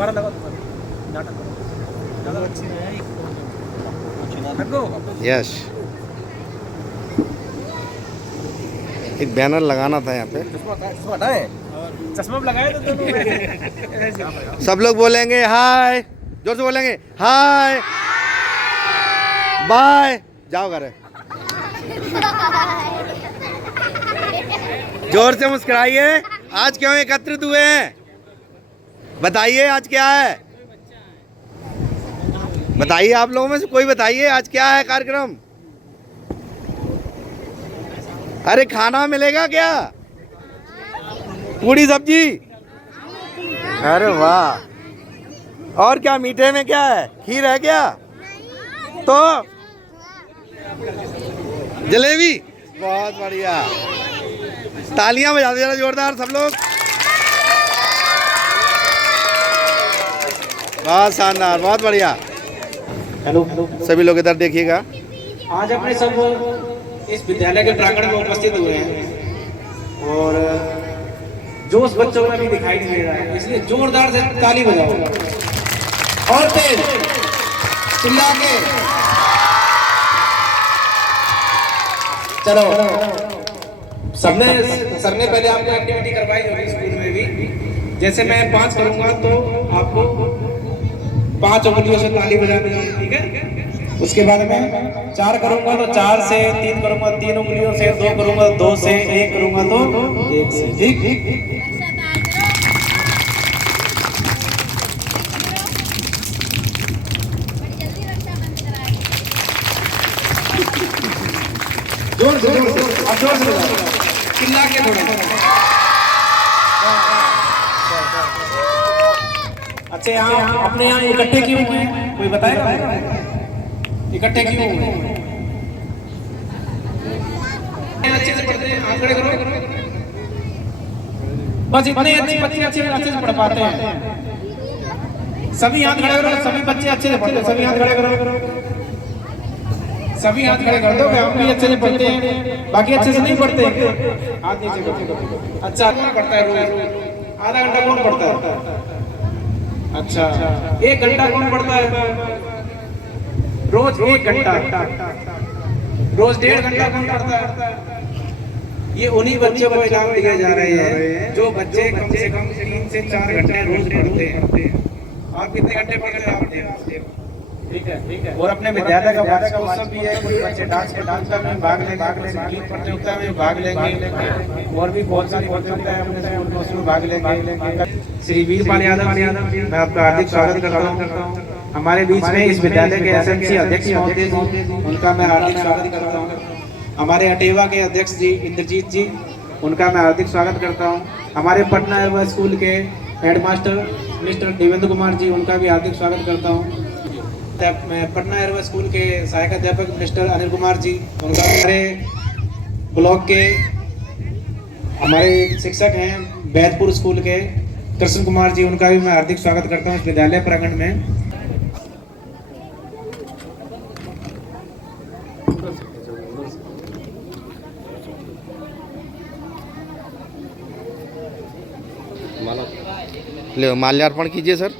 दोबारा लगाओ नाटक करो लगो यस एक बैनर लगाना था यहाँ पे चश्मा हटाएं चश्मा भी लगाए तो दोनों सब लोग बोलेंगे हाय जोर से बोलेंगे हाय बाय जाओ घर जोर से मुस्कुराइए आज क्यों एकत्रित हुए हैं बताइए आज क्या है बताइए आप लोगों में से कोई बताइए आज क्या है कार्यक्रम अरे खाना मिलेगा क्या पूरी सब्जी अरे वाह और क्या मीठे में क्या है खीर है क्या तो जलेबी बहुत बढ़िया तालियां बजा दो जरा जोरदार सब लोग बहुत शानदार बहुत बढ़िया हेलो सभी लोग इधर देखिएगा आज अपने सब इस विद्यालय के प्रांगण में उपस्थित हुए हैं और जोश बच्चों में भी दिखाई नहीं दे रहा है इसलिए जोरदार से ताली बजाओ और तेज चिल्ला के चलो सर ने पहले आपको एक्टिविटी करवाई होगी स्कूल में भी जैसे मैं 5 करूंगा तो आपको 5 उंगलियों से ताली बजानी है ठीक है उसके बाद में 4 करूंगा तो 4 से 3 करूंगा 3 उंगलियों से 2 करूंगा 2 से 1 करूंगा तो 1 से ठीक जोर से चिल्ला के थोड़ा अच्छा यहाँ अपने यहाँ इकट्ठे क्यों हुए कोई बताएगा इकट्ठे क्यों हुए अच्छे से पढ़ते हैं हाथ खड़े करो बस इतने अच्छे से पढ़ पाते हैं सभी हाथ खड़े करो सभी बच्चे अच्छे से पढ़ते हैं सभी हाथ खड़े करो सभी हाथ खड़े कर दो हम भी अच्छे से पढ़ते हैं बाकी अच्छे से नहीं पढ़ते हाथ नीचे करो अच्छा कौन पढ़ता है रोज आधा घंटा कौन पढ़ता है अच्छा 1 घंटा कौन पढ़ता है रोज 1 घंटा रोज 1.5 घंटा कौन पढ़ता है ये उन्हीं बच्चों को इनाम दिए जा रहे हैं जो बच्चे कम से कम 3 से 4 घंटे रोज पढ़ते हैं आप कितने घंटे पढ़ते हैं ठीक है और अपने विद्यालय का वार्षिकोत्सव भी है कुछ बच्चे डांस में भाग लेंगे संगीत प्रतियोगिता में भाग लेंगे और भी बहुत सारी प्रतियोगिताएं अपने स्कूल में उसमें भाग लेंगे श्री वीरपाल यादव मैं आपका हार्दिक स्वागत करता हूं हमारे बीच में इस विद्यालय के एसएमसी अध्यक्ष महोदय जी उनका मैं हार्दिक स्वागत करता हूं हमारे अटेवा के अध्यक्ष जी इंद्रजीत जी उनका मैं हार्दिक स्वागत करता हूं हमारे पटना एवं स्कूल के हेडमास्टर मिस्टर देवेंद्र कुमार जी उनका भी हार्दिक स्वागत करता हूं मैं पटना एयरवे स्कूल के सहायक अध्यापक मिस्टर अनिल कुमार जी उनका हमारे ब्लॉक के हमारे शिक्षक हैं बैदपुर स्कूल के कृष्ण कुमार जी उनका भी मैं हार्दिक स्वागत करता हूं इस विद्यालय प्रांगण में माल्यार्पण कीजिए सर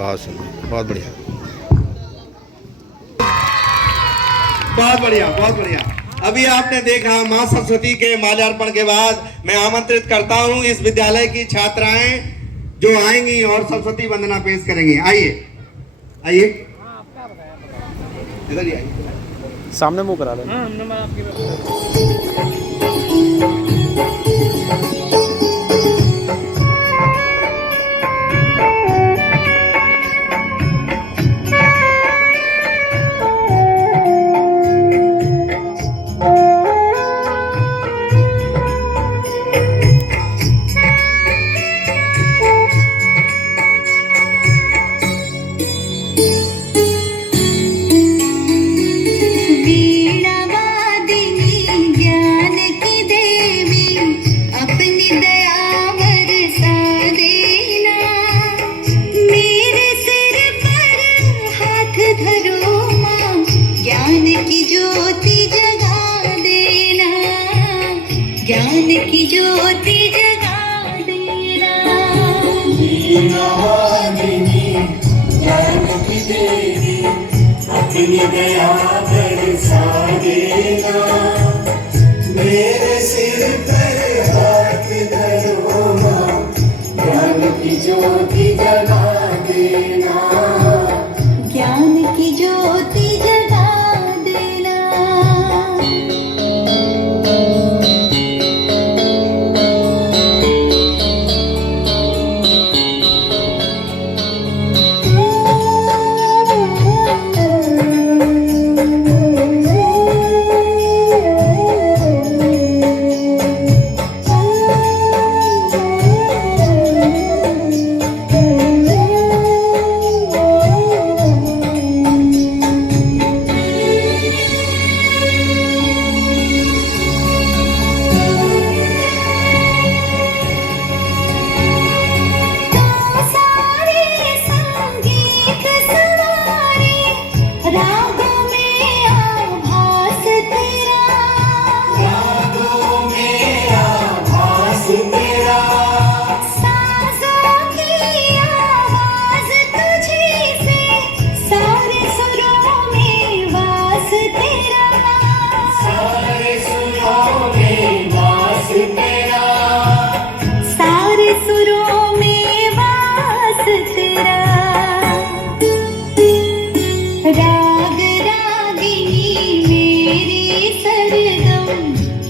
बहुत सुंदर बहुत बढ़िया बहुत बढ़िया अभी आपने देखा मां सरस्वती के माल्यार्पण के बाद मैं आमंत्रित करता हूं इस विद्यालय की छात्राएं जो आएंगी और सरस्वती वंदना पेश करेंगी आइए इधर ही आइए सामने मुंह करा लो वीणावादिनी ज्ञान दया बरसा देना, मेरे सिर पर हाथ धरो माँ, ज्ञान की ज्योति जगा देना, ज्ञान की ज्योति जगा देना।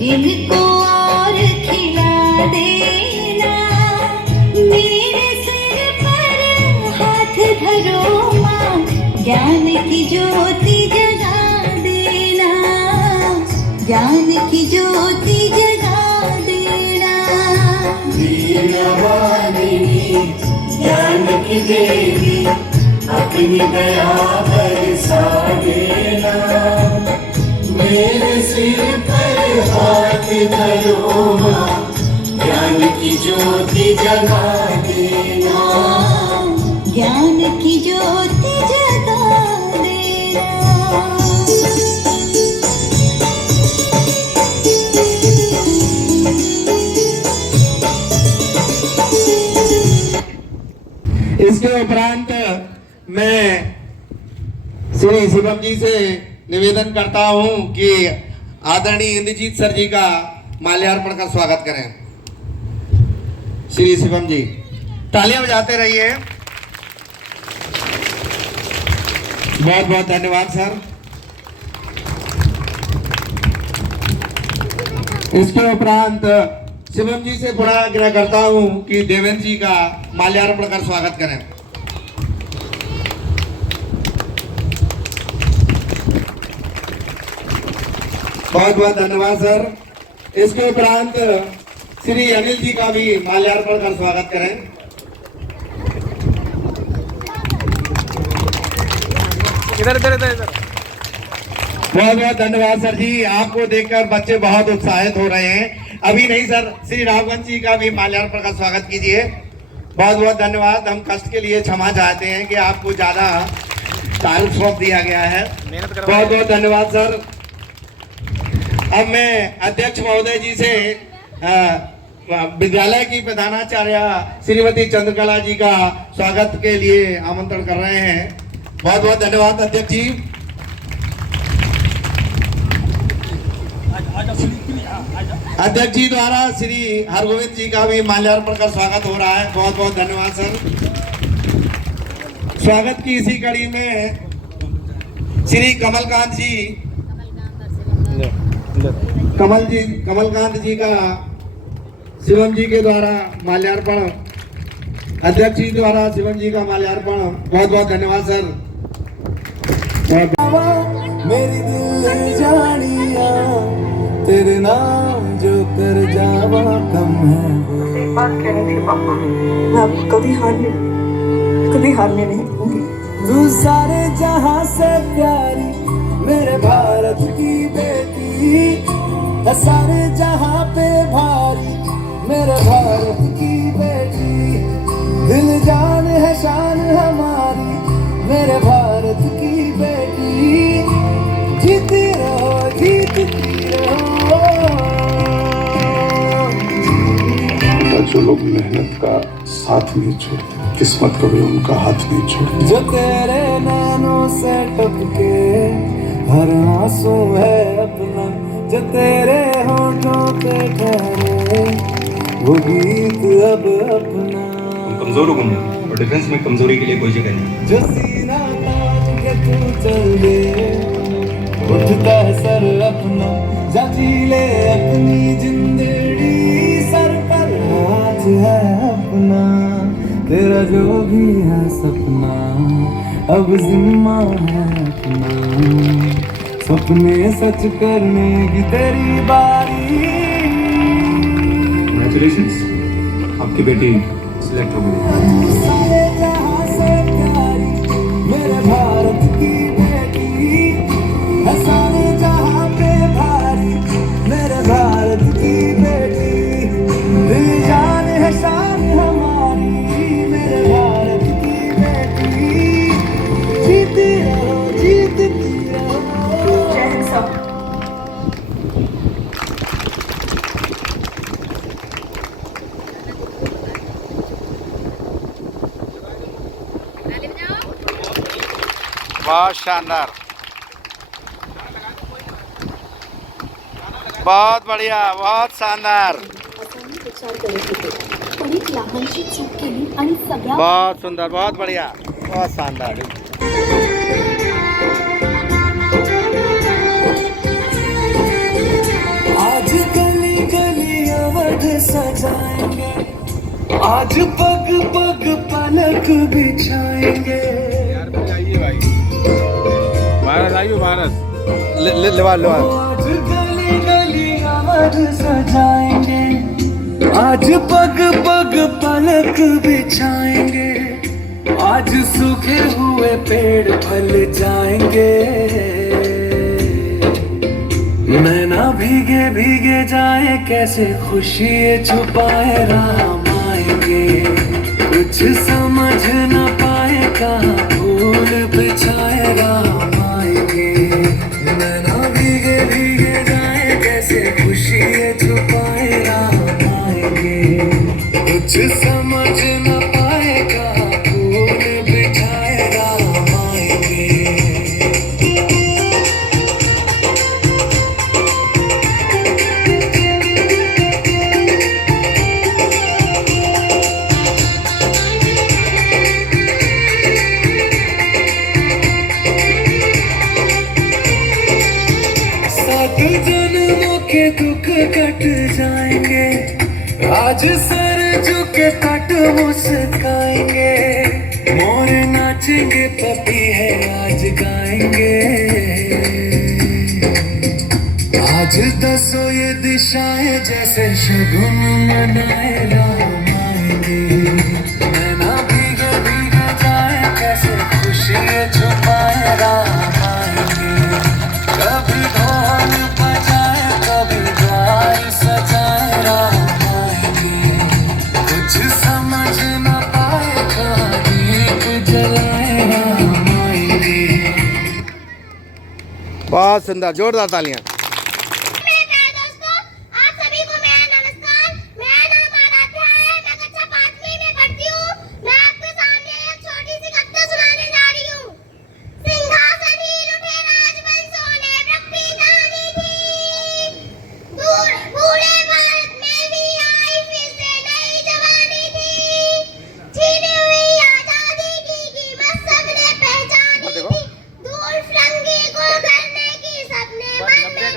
इनको और खिला देना, मेरे सिर पर हाथ धरो माँ, ज्ञान की ज्योति जगा देना, ज्ञान की ज्योति जगा देना। वीणवादिनी ज्ञान की देवी, अपनी दया बरसा देना, मेरे सिर पर हाथ धरो माँ, ज्ञान की ज्योति जगा देना, ज्ञान की ज्योति जगा देना। इसके उपरांत मैं श्री शिवम जी से निवेदन करता हूं कि आदरणीय इंद्रजीत सर जी का माल्यार्पण का स्वागत करें। श्री शिवम जी तालियां बजाते रहिए। बहुत बहुत धन्यवाद सर। इसके उपरांत शिवम जी से पुनः आग्रह करता हूं कि देवेंद्र जी का माल्यार्पण कर स्वागत करें। बहुत बहुत धन्यवाद सर। इसके उपरांत श्री अनिल जी का भी माल्यार्पण कर स्वागत करें। इधर इधर इधर इधर। बहुत बहुत धन्यवाद सर जी। आपको देखकर बच्चे बहुत उत्साहित हो रहे हैं। अभी नहीं सर, श्री राघवन जी का भी माल्यार्पण का स्वागत कीजिए। बहुत बहुत धन्यवाद। हम कष्ट के लिए क्षमा चाहते हैं कि आपको ज्यादा टाइम सौंप दिया गया है। बहुत बहुत धन्यवाद सर। अब मैं अध्यक्ष महोदय जी से विद्यालय की प्रधानाचार्य श्रीमती चंद्रकला जी का स्वागत के लिए आमंत्रण कर रहे हैं। बहुत बहुत धन्यवाद अध्यक्ष जी। अध्यक्ष जी द्वारा श्री हरगोविंद जी का भी माल्यार्पण का स्वागत हो रहा है। बहुत बहुत धन्यवाद सर। स्वागत की इसी कड़ी में श्री कमलकांत जी का शिवम जी के द्वारा माल्यार्पण, अध्यक्ष जी द्वारा शिवम जी का माल्यार्पण। बहुत बहुत धन्यवाद सर। मेरी दिल जानिया तेरे नाम जो कर जावा कम है। बात कहनी थी पापा, मैं आपको कभी हारने नहीं दूंगी। तू सारे जहां से प्यारी मेरे भारत की बेटी, सारे जहां पे भारी मेरे भारत की बेटी। दिल जान है शान हमारी मेरे भारत की बेटी। जीती रहो जीतती रहो। जो लोग मेहनत का साथ नहीं छोड़ते, किस्मत कभी उनका हाथ नहीं छोड़ती। जो तेरे नैनों से टपके हर आंसू है अपना जो तेरे होठों पे ठहरे, वो गीत अब अपना। कमजोर हो तुम और डिफेंस में कमजोरी के लिए कोई जगह नहीं। जो सीना ताज के तू चल दे, उठता है सर अपना, जा जी ले अपनी जिंदगी, सर पर हाथ है अपना, तेरा जो भी है सपना अब जिम्मा है अपना, सपने सच करने की तेरी बारी। कांग्रेचुलेशंस, आपकी बेटी सिलेक्ट हो गई। सारे जहां से प्यारी मेरे भारत की बेटी है, सारे जहां पे भारी मेरे भारत की बेटी, दिल जान है शान हमारी मेरे भारत की बेटी, जीती रहो जीतती रहो। जय हिंद सब। बहुत शानदार, बहुत बढ़िया, बहुत शानदार, विचार करत होते, पण एक लहानशी चूक केली आणि सगळ्या बहुत सुंदर, बहुत बढ़िया, बहुत शानदार। आज गली गली अवध सजाएंगे, आज पग पग पलक बिछाएंगे, लिवा आज गली गली अवध सजाएंगे, आज पग पग पलक बिछाएंगे, आज सूखे हुए पेड़ फल जाएंगे, नैना भीगे भीगे जाए कैसे खुशी छुपाए राम आएंगे, कुछ समझ न पाए कहाँ फूल बिछाए राम आएंगे, नैना भीगे भीगे जाए कैसे खुशी छुपाए राम आएंगे, कुछ समझ न पाए कहाँ फूल बिछाए राम आएंगे। जन्मों के दुख कट जाएंगे, आज सर झुके तट मुस्काएंगे, मोर नाचेंगे पपी है आज गाएंगे, आज दसों ये दिशाएं जैसे शगुन मनाए राम आएंगे, नैना भीगे भीगे जाए कैसे खुशी छुपाए राम आएंगे, कभी ढोल बजाए कभी द्वार सजाए राम आएंगे, कुछ समझ न पाए कहाँ दीप जलाए राम आएंगे। बहुत सुंदर, जोरदार तालियां। दूर फिरंगी को करने की सबने मन में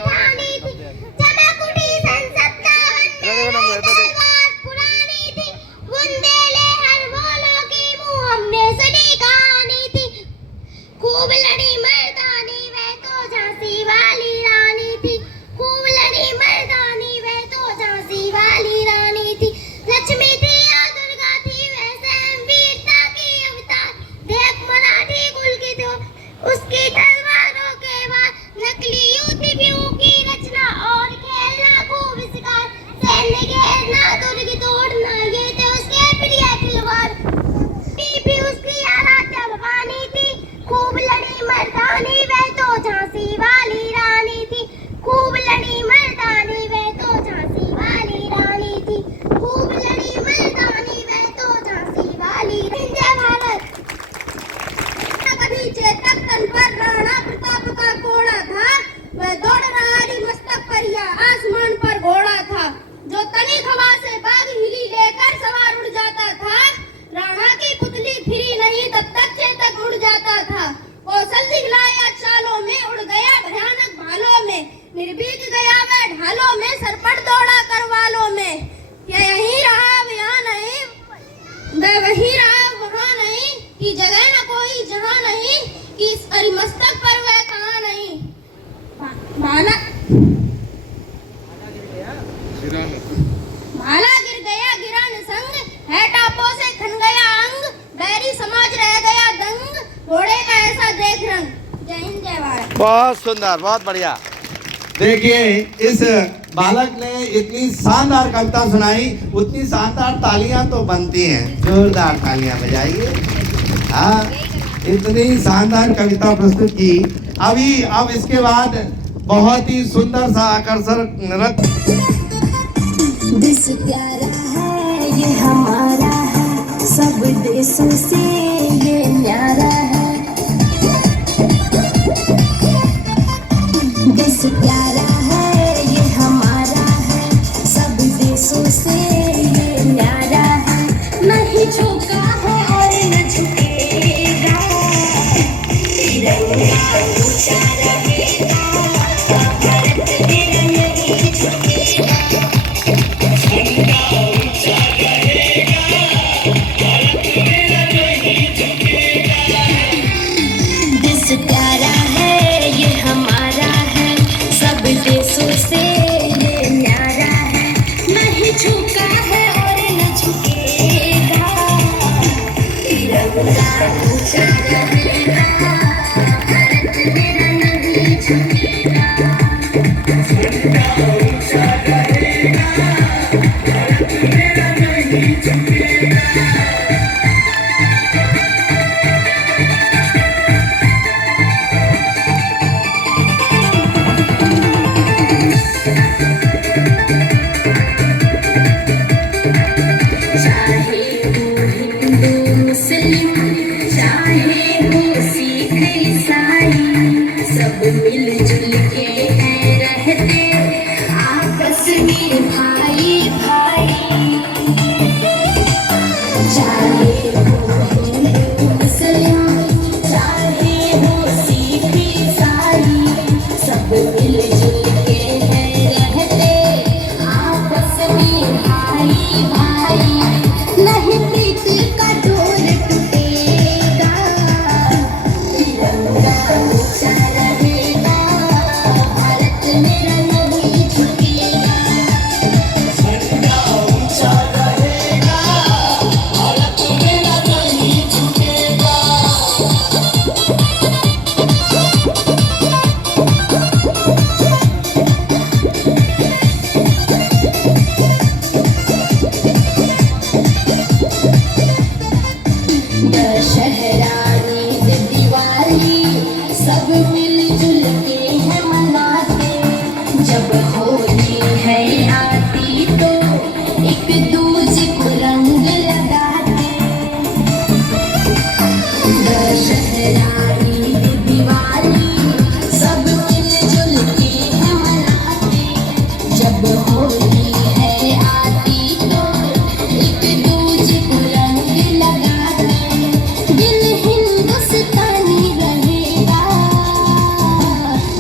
निर्भीक गया मैं ढालों में, सरपट दौड़ा करवालों में। ये यहीं रहा अब यहाँ नहीं, मैं वहीं रहा वहाँ नहीं, कि जगह न कोई जहाँ नहीं, कि इस अरिमस्तक पर वह कहाँ नहीं। भाला गिर गया गिरा न संग, है टापों से खन गया अंग, बैरी समाज रह गया दंग, घोड़े का ऐसा देख रंग। जय हिंद जय भारत। बहुत सुंदर, बहुत बढ़िया। देखिए इस बालक ने इतनी शानदार कविता सुनाई, उतनी शानदार तालियां तो बनती हैं, जोरदार तालियां बजाइए। हाँ, इतनी शानदार कविता प्रस्तुत की। अब इसके बाद बहुत ही सुंदर सा आकर्षक नृत्य। देश प्यारा है ये हमारा है, सब देशों से ये न्यारा है। देश प्यारा है ये हमारा है, सब देशों से ये न्यारा है। नहीं झुका है और न झुकेगा, तिरंगा ऊंचा रहेगा, भारत तेरा नहीं झुकेगा। देश प्यारा है ये हमारा है, सब देशों से ये न्यारा है। नहीं झुका है और न झुकेगा, तिरंगा ऊंचा रहेगा, भारत मेरा नहीं झुकेगा। झंडा ऊंचा रहेगा, भारत मेरा नहीं झुकेगा। चाहे हो हिंदू मुस्लिम, चाहे हो सिख ईसाई, सब मिलजुल के हैं रहते आपस में भाई भाई। चाहे हो हिंदू मुस्लिम, चाहे हो सिख ईसाई, सब मिलजुल के हैं रहते आपस में भाई भाई। नहीं प्रीति का डोर टूटेगा, तिरंगा ऊंचा रहेगा, भारत मेरा नहीं झुकेगा। झंडा ऊंचा रहेगा, भारत मेरा नहीं झुकेगा। दशहरा ईद दिवाली सब मिलजुल के हैं मनाते, जब होली है आती तो एक दूजे को रंग लगाते। दशहरा ईद दिवाली सब मिलजुल के हैं मनाते, जब होली है आती तो एक दूजे को रंग लगाते। दिल हिंदुस्तानी रहेगा,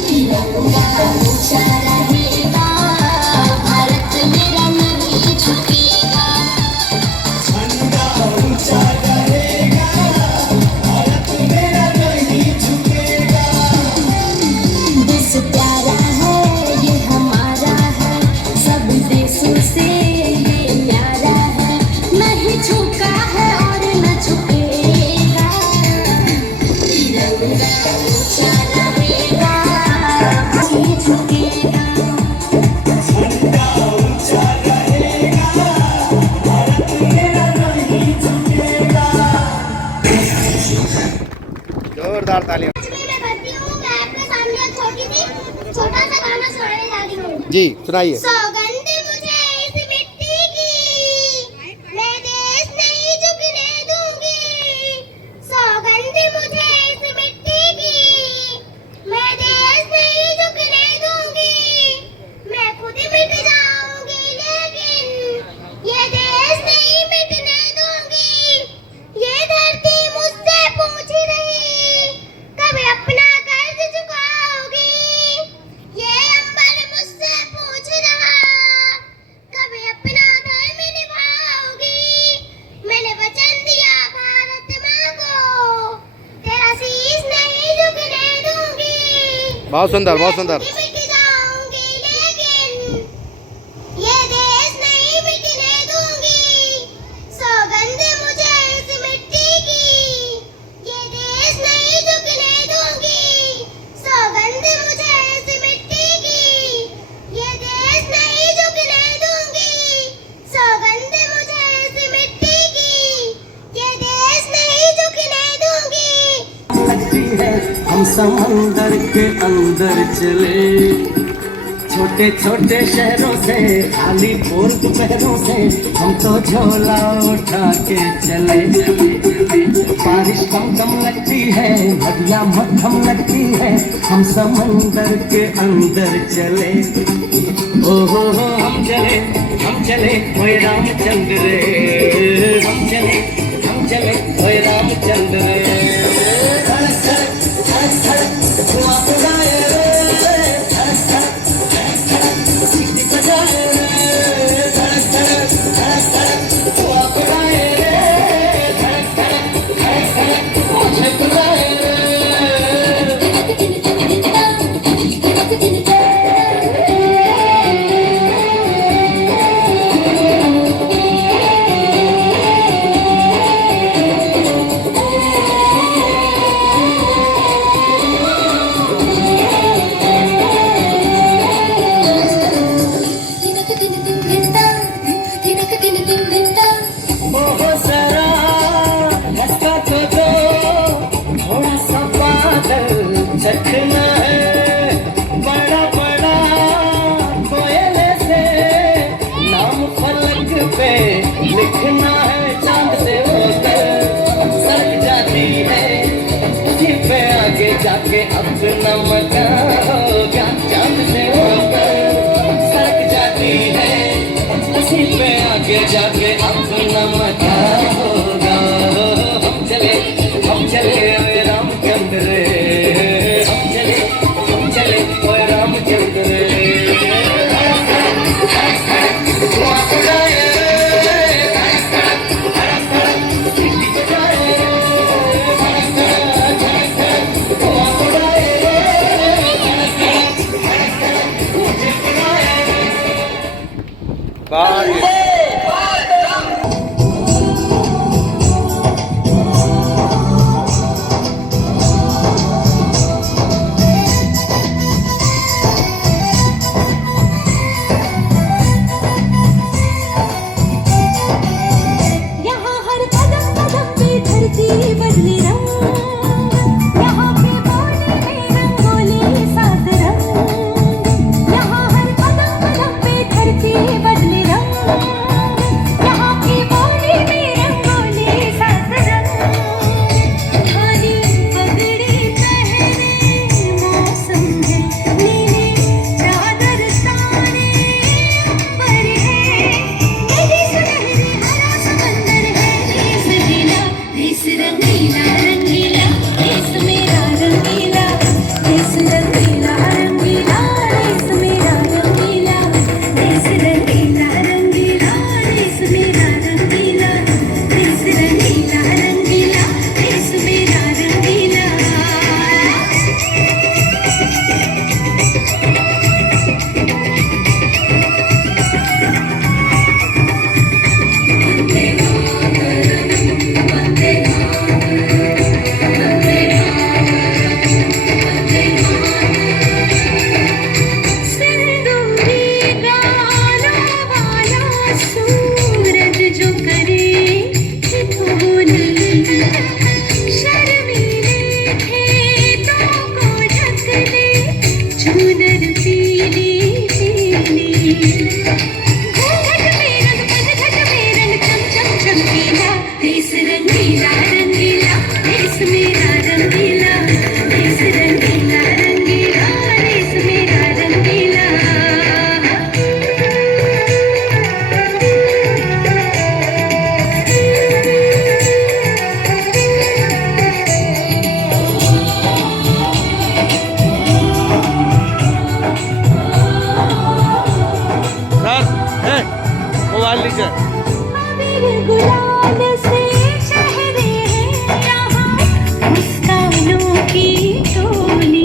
तिरंगा ऊंचा रहेगा, भारत मेरा नहीं झुकेगा। झंडा ऊंचा रहेगा, भारत मेरा नहीं झुकेगा। देश प्यारा है ये हमारा है, सब देशों से ये न्यारा है। नहीं झुका है और न झुकेगा, तिरंगा ऊंचा रहेगा, नहीं झुकेगा। झंडा ऊंचा रहेगा, भारत मेरा नहीं झुकेगा। जोरदार तालियां। मैं करती हूँ, मैं आपके सामने छोटा सा गाना सुनाने जा रही हूँ। जी सुनाइए। सौगंध मुझे इस मिट्टी की, मैं देश नहीं झुकने दूंगी। सौगंध मुझे इस मिट्टी की, मैं देश नहीं झुकने दूंगी। मैं खुद मिट जाऊंगी लेकिन ये देश नहीं मिटने दूंगी। ये धरती मुझसे पूछ रही, कब अपना कर्ज चुकाओगी। ये अंबर बहुत सुंदर, बहुत सुंदर। मिट जाऊंगी लेकिन ये देश नहीं मिटने दूंगी, सौगंध मुझे इस मिट्टी की, ये देश नहीं झुकने दूंगी, सौगंध मुझे इस मिट्टी की, ये देश नहीं झुकने दूंगी, सौगंध मुझे इस मिट्टी की, ये देश नहीं झुकने दूंगी। लगती है हम समंदर के अंदर चले, छोटे छोटे शहरों से खाली भोर दोपहरों से हम तो झोला उठा के चले। बारिश कम कम लगती है, नदियाँ मध्यम लगती है, हम समंदर के अंदर चले। ओ हो हम चले ओए रामचंद्र रे, हम चले ओए रामचंद्र रे। चखना है बड़ा बड़ा कोयले से, नाम फलक पे लिखना है, चांद से होकर सरक जाती है, उसी पे आगे जाके अपना मकान होगा। चांद से होकर सरक जाती है, उसी पे आगे जाके अपना मकान होगा। हम चले ओए रामचंद्र रे, हम चले ओए रामचंद्र रे। मुस्कानों की टोली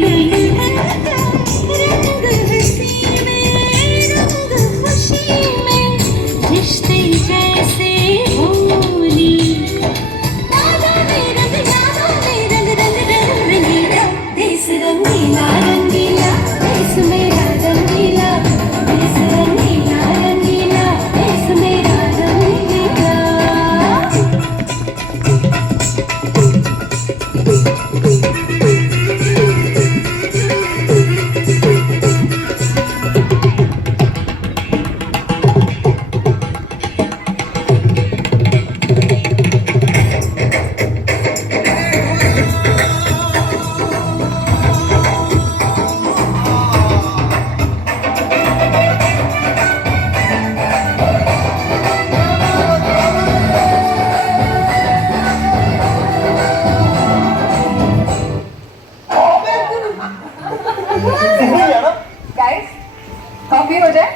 कॉफी हो जाए।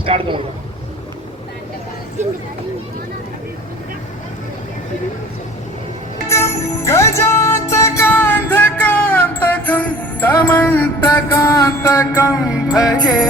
स्टार्ट करो। गजान्तकान्तकान्तकं तमन्तकान्तकं भजे।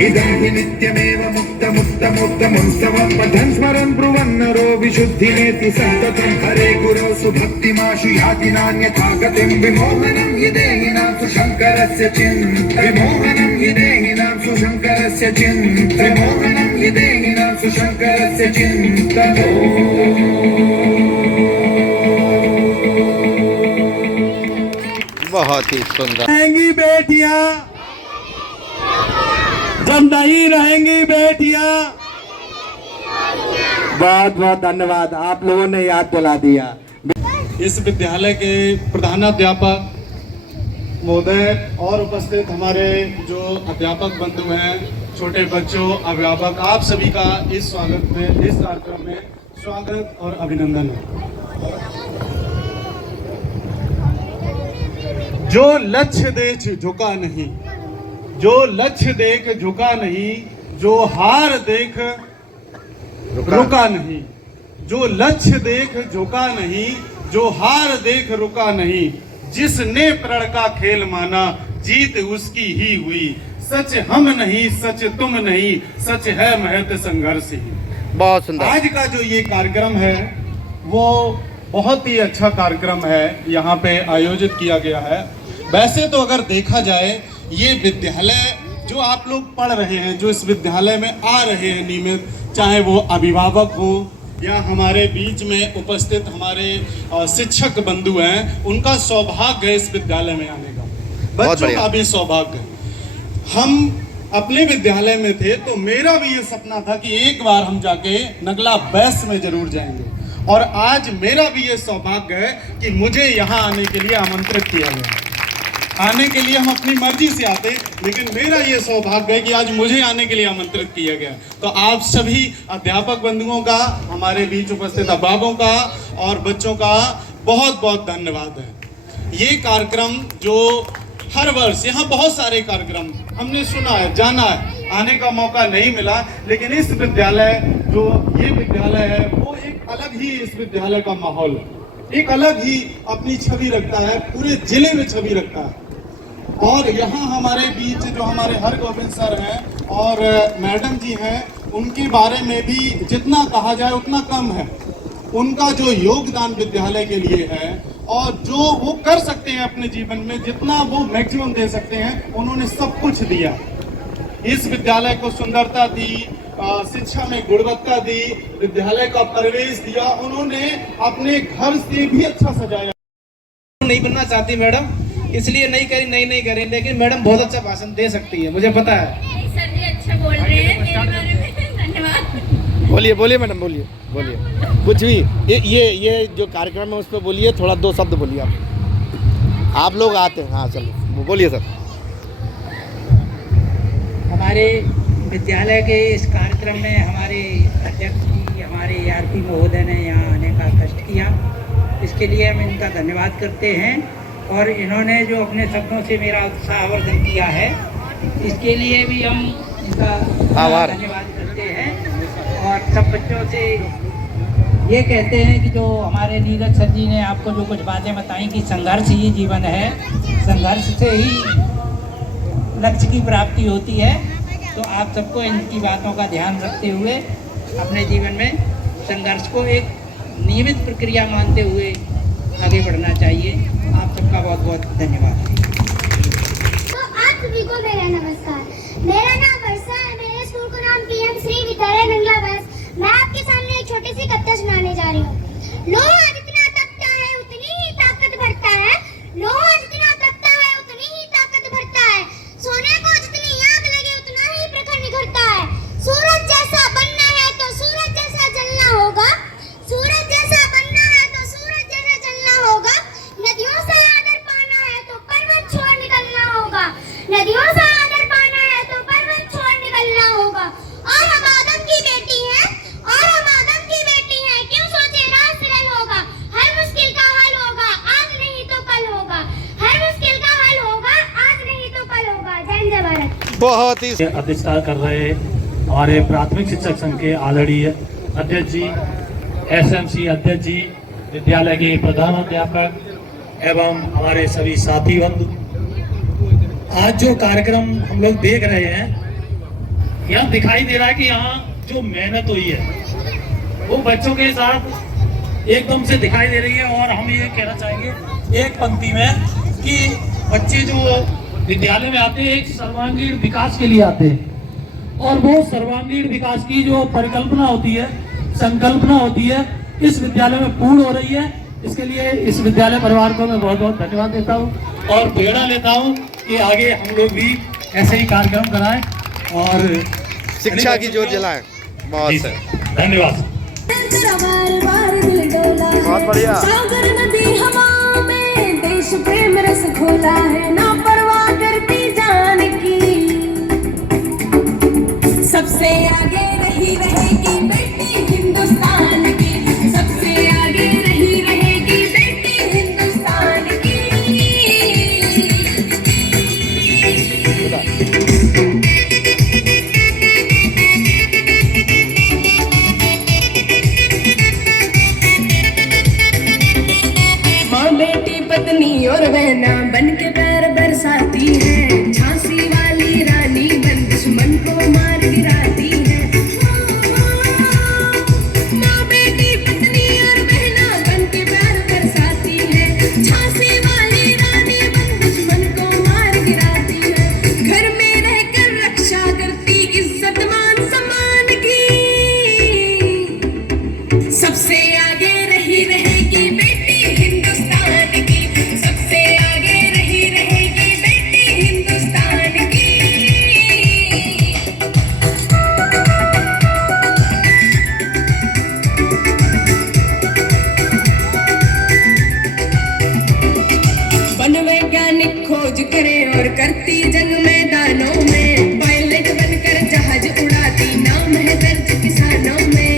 इदं हि नित्यमेव मुक्तमुत्तमोत्तमोत्सवं पठन् स्मरन् ब्रुवन्नरो विशुद्धिमेति सन्ततं हरे गुरौ सुभक्तिमाशु याति नान्यथा गतिं विमोहनं हि देहिनां सुशङ्करस्य विमोहनं हि देहिनां सुशङ्करस्य विमोहनं हि देहिनां सुशङ्करस्य बहुत ही सुंदर। रहेंगी बेटियां, जब नहीं रहेंगी बेटियां। बहुत बहुत धन्यवाद, आप लोगों ने याद दिला दिया। इस विद्यालय के प्रधानाध्यापक महोदय और उपस्थित हमारे जो अध्यापक बंधु हैं, छोटे बच्चों, अभिभावक, आप सभी का इस कार्यक्रम में स्वागत और अभिनंदन है। जो लक्ष्य देख झुका नहीं, जो लक्ष्य देख झुका नहीं, जो हार देख रुका नहीं, जो लक्ष्य देख झुका नहीं, जो हार देख रुका नहीं, जिसने प्रण का खेल माना जीत उसकी ही हुई। सच हम नहीं, सच तुम नहीं, सच है महत संघर्ष ही। बहुत सुंदर। आज का जो ये कार्यक्रम है वो बहुत ही अच्छा कार्यक्रम है, यहाँ पे आयोजित किया गया है। वैसे तो अगर देखा जाए, ये विद्यालय जो आप लोग पढ़ रहे हैं, जो इस विद्यालय में आ रहे हैं नियमित, चाहे वो अभिभावक हो या हमारे बीच में उपस्थित हमारे शिक्षक बंधु हैं, उनका सौभाग्य है इस विद्यालय में आने का, बच्चों का भी सौभाग्य है। हम अपने विद्यालय में थे तो मेरा भी ये सपना था कि एक बार हम जाके नगला बैस में जरूर जाएंगे, और आज मेरा भी ये सौभाग्य है कि मुझे यहाँ आने के लिए आमंत्रित किया गया। आने के लिए हम अपनी मर्जी से आते, लेकिन मेरा ये सौभाग्य है कि आज मुझे आने के लिए आमंत्रित किया गया। तो आप सभी अध्यापक बंधुओं का, हमारे बीच उपस्थित अभिभावकों का और बच्चों का बहुत बहुत धन्यवाद है। ये कार्यक्रम जो हर वर्ष, यहाँ बहुत सारे कार्यक्रम हमने सुना है, जाना है, आने का मौका नहीं मिला, लेकिन इस विद्यालय, जो ये विद्यालय है, वो एक अलग ही इस विद्यालय का माहौल है, एक अलग ही अपनी छवि रखता है, पूरे जिले में छवि रखता है। और यहाँ हमारे बीच जो हमारे हरगोविंद सर हैं और मैडम जी हैं, उनके बारे में भी जितना कहा जाए उतना कम है। उनका जो योगदान विद्यालय के लिए है और जो वो कर सकते हैं अपने जीवन में, जितना वो मैक्सिमम दे सकते हैं, उन्होंने सब कुछ दिया। इस विद्यालय को सुंदरता दी, शिक्षा में गुणवत्ता दी, विद्यालय का परिवेश दिया, उन्होंने अपने घर से भी अच्छा सजाया। नहीं बनना चाहती मैडम, इसलिए नहीं करी, लेकिन मैडम बहुत अच्छा भाषण दे सकती है, मुझे पता है। सर जी अच्छा बोल रहे हैं मेरे बारे में, धन्यवाद। बोलिए मैडम, बोलिए कुछ भी। ये जो कार्यक्रम है उस पर बोलिए, थोड़ा 2 शब्द बोलिए आप लोग आते हैं। हाँ चलो बोलिए सर। हमारे विद्यालय के इस कार्यक्रम में हमारे अध्यक्ष जी, हमारे ARP महोदय ने यहाँ आने का कष्ट किया, इसके लिए हम इनका धन्यवाद करते हैं। और इन्होंने जो अपने शब्दों से मेरा उत्साहवर्धन किया है, इसके लिए भी हम इनका धन्यवाद करते हैं। और सब बच्चों से ये कहते हैं कि जो हमारे नीरज सर जी ने आपको जो कुछ बातें बताई कि संघर्ष ही जीवन है, संघर्ष से ही लक्ष्य की प्राप्ति होती है। तो आप सबको इनकी बातों का ध्यान रखते हुए अपने जीवन में संघर्ष को एक नियमित प्रक्रिया मानते हुए आगे बढ़ना चाहिए। आप सबका बहुत बहुत धन्यवाद। तो आप सभी को मेरा नमस्कार। मेरा नाम वर्षा है, मेरे स्कूल का नाम PM श्री विद्यालय नंगला बैस। मैं आपके सामने एक छोटी सी कविता सुनाने जा रही हूँ। लोहा जितना तपता है उतनी ही ताकत भरता है, लोहा जितना तपता है उतनी ही ताकत भरता है, सोने को जितनी आग लगे उतना ही प्रखर निखरता है। सूरज जैसा बनना है तो सूरज जैसा जलना होगा, सूरज जैसा बनना है तो सूरज जैसा जलना होगा। नदियों से आदर पाना है तो पर्वत छोड़ निकलना होगा, नदियों से आदर पाना है बहुत ही अध्यक्षता कर रहे हमारे प्राथमिक शिक्षक संघ के आदरणीय अध्यक्ष जी, एसएमसी अध्यक्ष जी, विद्यालय के प्रधानाध्यापक एवं हमारे सभी साथी बंधु, आज जो कार्यक्रम हम लोग देख रहे हैं, यहाँ दिखाई दे रहा है कि यहाँ जो मेहनत हुई है वो बच्चों के साथ एकदम से दिखाई दे रही है। और हम ये कहना चाहेंगे एक पंक्ति में कि बच्चे जो विद्यालय में आते हैं एक सर्वांगीण विकास के लिए आते हैं, और वो सर्वांगीण विकास की जो परिकल्पना होती है, संकल्पना होती है, इस विद्यालय में पूर्ण हो रही है। इसके लिए इस विद्यालय परिवार को मैं बहुत बहुत धन्यवाद देता हूँ और प्रेरणा लेता हूँ कि आगे हम लोग भी ऐसे ही कार्यक्रम कराएं और शिक्षा की ज्योत जलाएं। बहुत से धन्यवाद। बहुत बढ़िया। सागर नदी हवा में देश प्रेम रस घोला है, ना परवाह करती जान की, सबसे आगे रही रहेगी बेटी हिंदुस्तान की, सबसे आगे रही रहेगी बेटी हिंदुस्तान की। माँ बेटी पत्नी और बहना बन के पैर बरसाती है, झांसी वाली रानी बन दुश्मन को मार गिराती है। माँ बेटी पत्नी और बहना बन के पैर बरसाती है, झांसी वाली रानी बन दुश्मन को मार गिराती है। घर में रहकर रक्षा करती इज्जत मान सम्मान की, सबसे आगे रही रहेगी बेटी हिंदुस्तान की, सबसे आगे रही रहेगी बेटी हिंदुस्तान की। वन वैज्ञानिक खोज करे और करती जंग मैदानों में, पायलट बनकर जहाज उड़ाती, नाम है दर्ज किसानों में।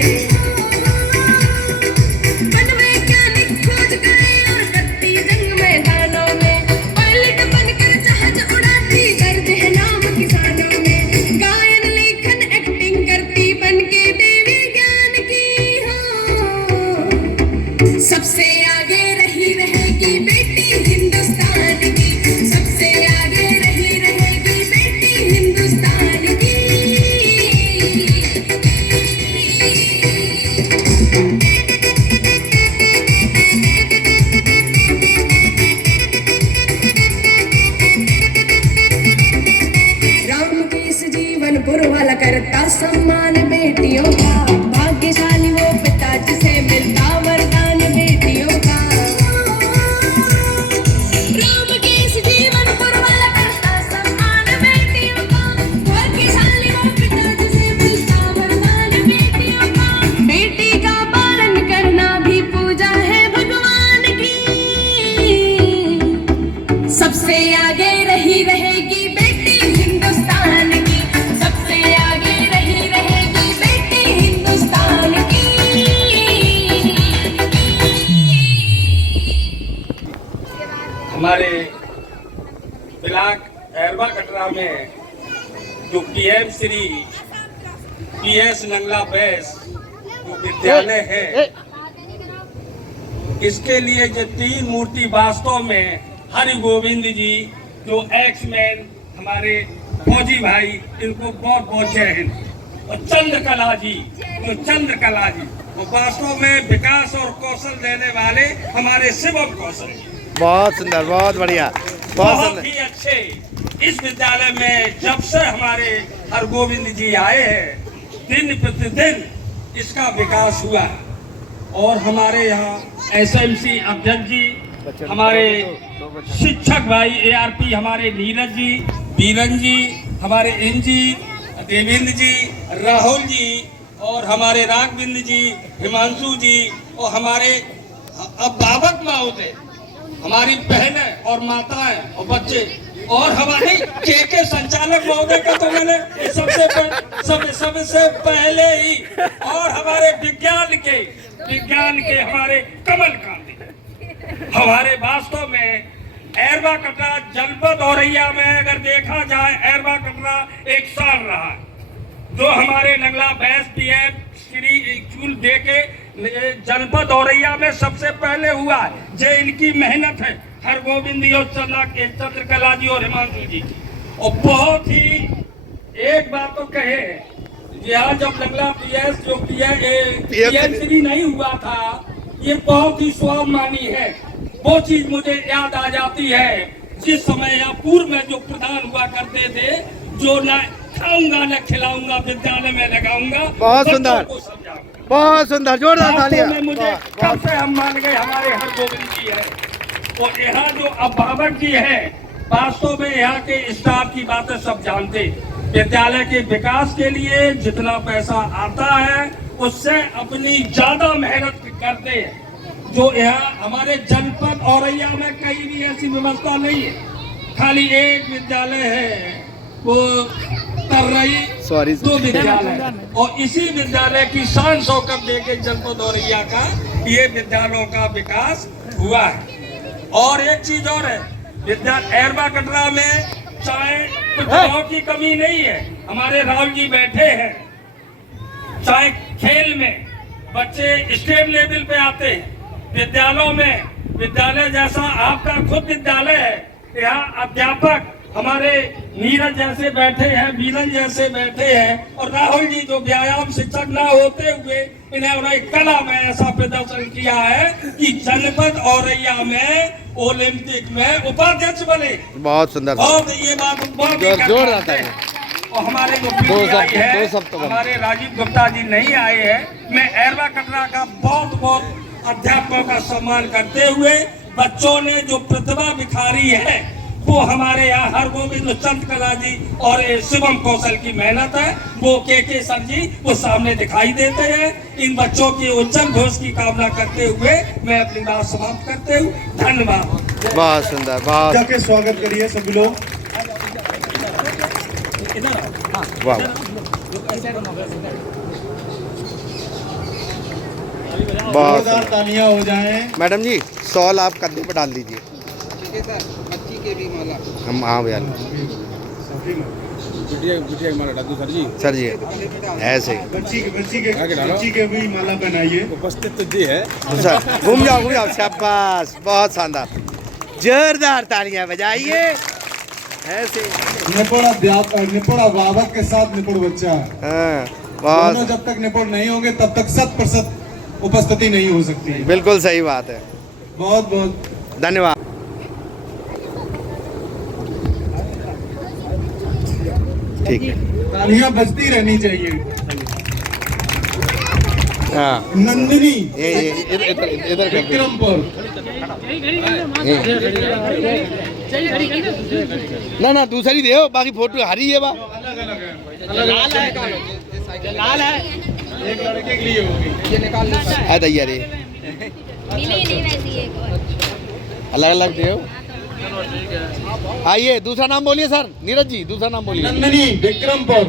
वन वैज्ञानिक खोज करे और करती जंग मैदानों में, पायलट बनकर जहाज उड़ाती, दर्ज है नाम किसानों में। गायन लेखन एक्टिंग करती बनके देवी ज्ञान की हो, सबसे आगे रही रहेगी बेटी हिंदुस्तान की, सबसे आगे रही रहेगी बेटी हिंदुस्तान की। राम के इस जीवनपुर वाला करता सम्मान बेटियों का, भाग्यशाली वो पिता जिसे मिलता वरदान बेटियों का। राम के इस जीवनपुर वाला करता सम्मान बेटियों का, भाग्यशाली वो पिता जिसे मिलता वरदान बेटियों का। बेटी का पालन करना भी पूजा है भगवान की, सबसे आगे रही रहेगी बेटी हिंदुस्तान की, सबसे आगे रही रहेगी बेटी हिंदुस्तान की। हमारे ब्लॉक एरवा कटरा में जो पीएम श्री पीएस नंगला बैस जो विद्यालय है, इसके लिए जो 3 मूर्ति वास्तव में हरि गोविंद जी जो एक्समैन हमारे फौजी भाई, इनको बहुत बहुत जय हिंद। और चंद्रकला जी जो चंद्रकला जी वो वास्तव में विकास और कौशल देने वाले हमारे शिवम कौशल जी, बहुत सुंदर, बहुत बढ़िया, बहुत बहुत सुंदर। ही अच्छे। इस विद्यालय में जब से हमारे हरगोविंद जी आए हैं, दिन प्रतिदिन इसका विकास हुआ है। और हमारे यहाँ एसएमसी अध्यक्ष जी, हमारे शिक्षक भाई एआरपी हमारे नीरज जी, बीरन जी, हमारे एनजी देवेंद्र जी, राहुल जी, और हमारे राघविंद जी, हिमांशु जी, और हमारे अभिभावक महोदय, हमारी बहनें और माताएं और बच्चे, और हमारे के संचालक महोदय का तो मैंने सबसे पहले ही, और हमारे विज्ञान के हमारे कमल कांति, हमारे वास्तव में एरवा कटरा जनपद औरैया में अगर देखा जाए, एरवा कटरा एक साल रहा है, जो हमारे नगला बैस पीएम श्री चूल दे के जनपद औरैया में सबसे पहले हुआ है। जो इनकी मेहनत है, हरगोविंद जी और चंद्रकला जी और हिमांशु जी की। और बहुत ही एक बात तो कहे, यहाँ जब नगला पीएस जो पीएम श्री नहीं हुआ था, ये बहुत ही स्वाभिमानी है। वो चीज मुझे याद आ जाती है जिस समय यहाँ पूर्व में जो प्रधान हुआ करते थे, जो न खाऊंगा न खिलाऊंगा, विद्यालय में लगाऊंगा। बहुत सुंदर, बहुत सुंदर, जोरदार तालियां। मुझे कब से हम मान गए हमारे हरगोविंद जी है। और यहाँ जो अभिभावक जी है, वास्तव में यहाँ के स्टाफ की बातें सब जानते। विद्यालय के विकास के लिए जितना पैसा आता है, उससे अपनी ज्यादा मेहनत करते हैं। जो यहाँ हमारे जनपद औरैया में कहीं भी ऐसी व्यवस्था नहीं है, खाली एक विद्यालय है, वो तरई दो विद्यालय, और इसी विद्यालय की शान शौकत देके जनपद औरैया का ये विद्यालयों का विकास हुआ है। और एक चीज और है, एरवा कटरा में चाहे प्रतिभाओं की कमी नहीं है। हमारे राहुल जी बैठे हैं, चाहे खेल में बच्चे स्टेट लेवल पे आते हैं, विद्यालयों में, विद्यालय जैसा आपका खुद विद्यालय है, यहाँ अध्यापक हमारे नीरज जैसे बैठे हैं, मीनन जैसे बैठे हैं, और राहुल जी जो व्यायाम शिक्षक न होते हुए इन्होंने कला में ऐसा प्रदर्शन किया है कि जनपद औरैया में ओलंपिक में उपाध्यक्ष बने। बहुत सुंदर, बहुत ये बात बहुत जोर आता है। और हमारे जो पीढ़ी आई है, हमारे राजीव गुप्ता जी नहीं आए हैं। मैं एरवा कटरा का बहुत बहुत अध्यापकों का सम्मान करते हुए, बच्चों ने जो प्रतिभा दिखाई है, वो हमारे यहाँ हरगोविंद चंद्रकला जी और शिवम कौशल की मेहनत है। वो के सर जी वो सामने दिखाई देते हैं। इन बच्चों की उज्जवल भविष्य की कामना करते हुए मैं अपनी बात समाप्त करते हूँ। धन्यवाद। बहुत सुंदर, बहुत जाके स्वागत करिए सभी लोग। वाह, जोरदार तालियां हो जाएं। मैडम जी सॉल आप कंधे पर डाल दीजिए। हम हाँ भैया सर जी ऐसे बच्ची के भी माला पहनाइए। उपस्थित तो जी है सर, घूम जाओ शाबाश, बहुत शानदार, जोरदार तालियां बजाइए ऐसे। निपुण अभिभावक के साथ निपुण बच्चा, दोनों जब तक निपुण नहीं होंगे तब तक 100% उपस्थिति नहीं हो सकती। बिल्कुल सही बात है। बहुत बहुत धन्यवाद। ठीक है, तालियां बजती रहनी चाहिए। हाँ, नंदिनी इधर विक्रमपुर, ना दूसरी दे, बाकी फोटो हरी है। बा लाल है, एक लड़के के लिए होगी। दैया रे, अलग अलग दे। आइए, दूसरा नाम बोलिए सर, नीरज जी दूसरा नाम बोलिए। नंदिनी विक्रमपुर,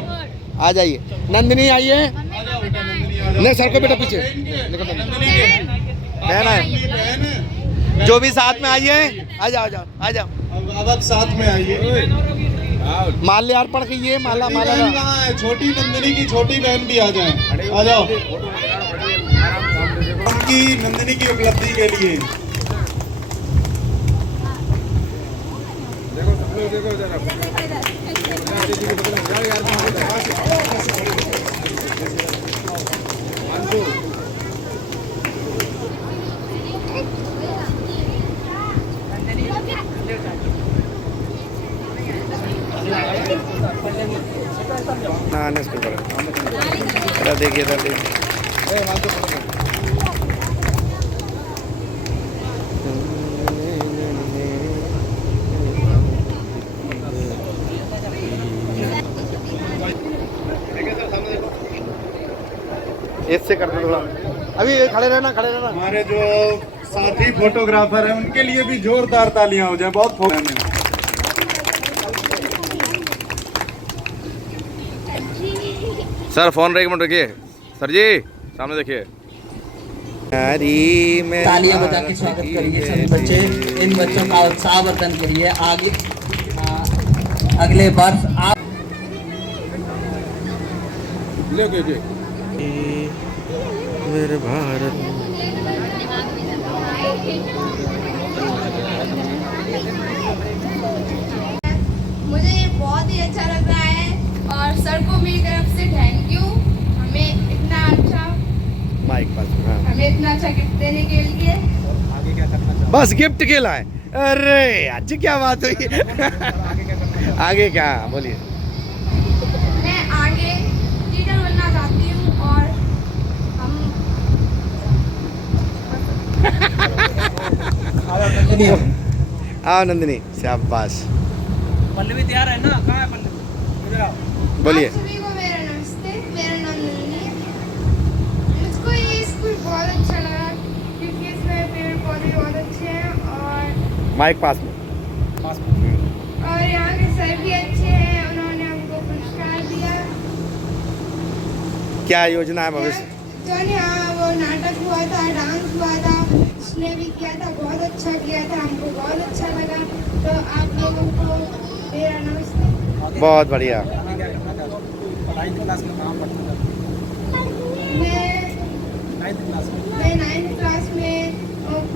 आ जाइए। नंदिनी आइए। नहीं सर को बेटा पीछे बहन है, जो भी साथ में आइए, आ जाओ आ जाओ। अभिभावक साथ में आइए। माल्यार्पण कीजिए। माला कहाँ है? छोटी नंदिनी की छोटी बहन भी आ जाए, आ जाओ उनकी नंदिनी की उपलब्धि के लिए। देखिए इधर देखिए। इससे कर दो थोड़ा, अभी खड़े रहना। हमारे जो साथी फोटोग्राफर हैं उनके लिए भी जोरदार तालियां हो जाए। बहुत सर फोन एक मिनट रखिए। सर जी सामने देखिए। तालियां बजा के स्वागत करिए सभी बच्चे। इन बच्चों का उत्साहवर्धन करिए आगे अगले वर्ष आप मेरे भारत मुझे ये बहुत ही अच्छा लग रहा है और सर को मेरी तरफ से थैंक यू हमें इतना अच्छा गिफ्ट देने के लिए। बस गिफ्ट के लाए। अरे अच्छी क्या बात हुई। आगे क्या बोलिए। मैं आगे टीचर बनना चाहती हूँ और आओ नंदिनी शाबाश। पल्लवी तैयार है ना? कहाँ है पल्लवी? बोलिए। आप सभी को मेरा नमस्ते। मेरा नाम नंदिनी है। मुझको ये स्कूल बहुत अच्छा लगा क्योंकि इसमें पेड़ पौधे बहुत अच्छे हैं और माइक पास में। यहाँ के सर भी अच्छे हैं। उन्होंने हमको पुरस्कार दिया। क्या योजना है भविष्य? जो यहाँ वो नाटक हुआ था, डांस हुआ था, उसने भी किया था, बहुत अच्छा किया था, हमको बहुत अच्छा लगा। तो आप लोगों को मेरा नमस्ते। बहुत बढ़िया। मैं 9th क्लास में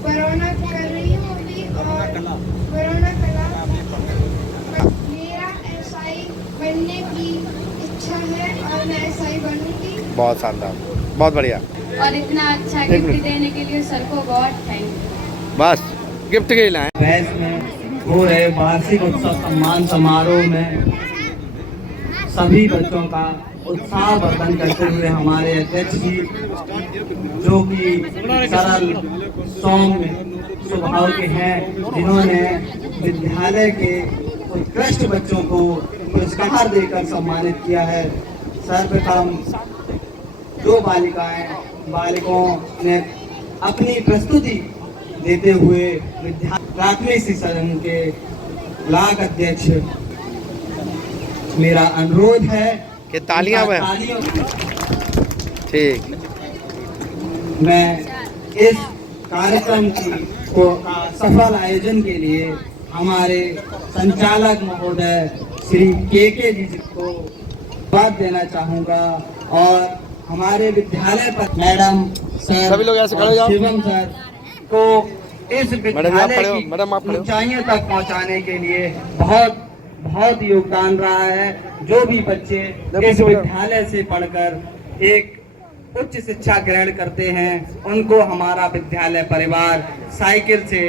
कोरोना कर रही हूँ अभी और कोरोना कला मेरा एसआई बनने की इच्छा है और मैं एसआई बनूंगी। बहुत शानदार, बहुत बढ़िया। और इतना अच्छा गिफ्ट देने के लिए सर को बहुत थैंक यू। बस गिफ्ट के लाए। भैंस में हो रहे वार्षिक उत्सव सम्मान समारोह में सभी बच्चों का उत्साहवर्धन करते हुए हमारे अध्यक्ष जी जो कि सरल सौम्य स्वभाव के हैं, जिन्होंने विद्यालय के उत्कृष्ट बच्चों को पुरस्कार देकर सम्मानित किया है। सर्वप्रथम दो बालिकों ने अपनी प्रस्तुति देते हुए प्राथमिक शिक्षा संघ के ब्लॉक अध्यक्ष मेरा अनुरोध है कि तालियां ठीक। मैं इस कार्यक्रम को सफल आयोजन के लिए हमारे संचालक महोदय श्री के जी को धन्यवाद देना चाहूँगा और हमारे विद्यालय पर मैडम सर सभी लोग ऐसे खड़े हो जाओ। शिवम सर को इस विद्यालय की ऊंचाइयों तक पहुंचाने के लिए बहुत योगदान रहा है। जो भी बच्चे इस विद्यालय से पढ़कर एक उच्च शिक्षा ग्रहण करते हैं उनको हमारा विद्यालय परिवार साइकिल से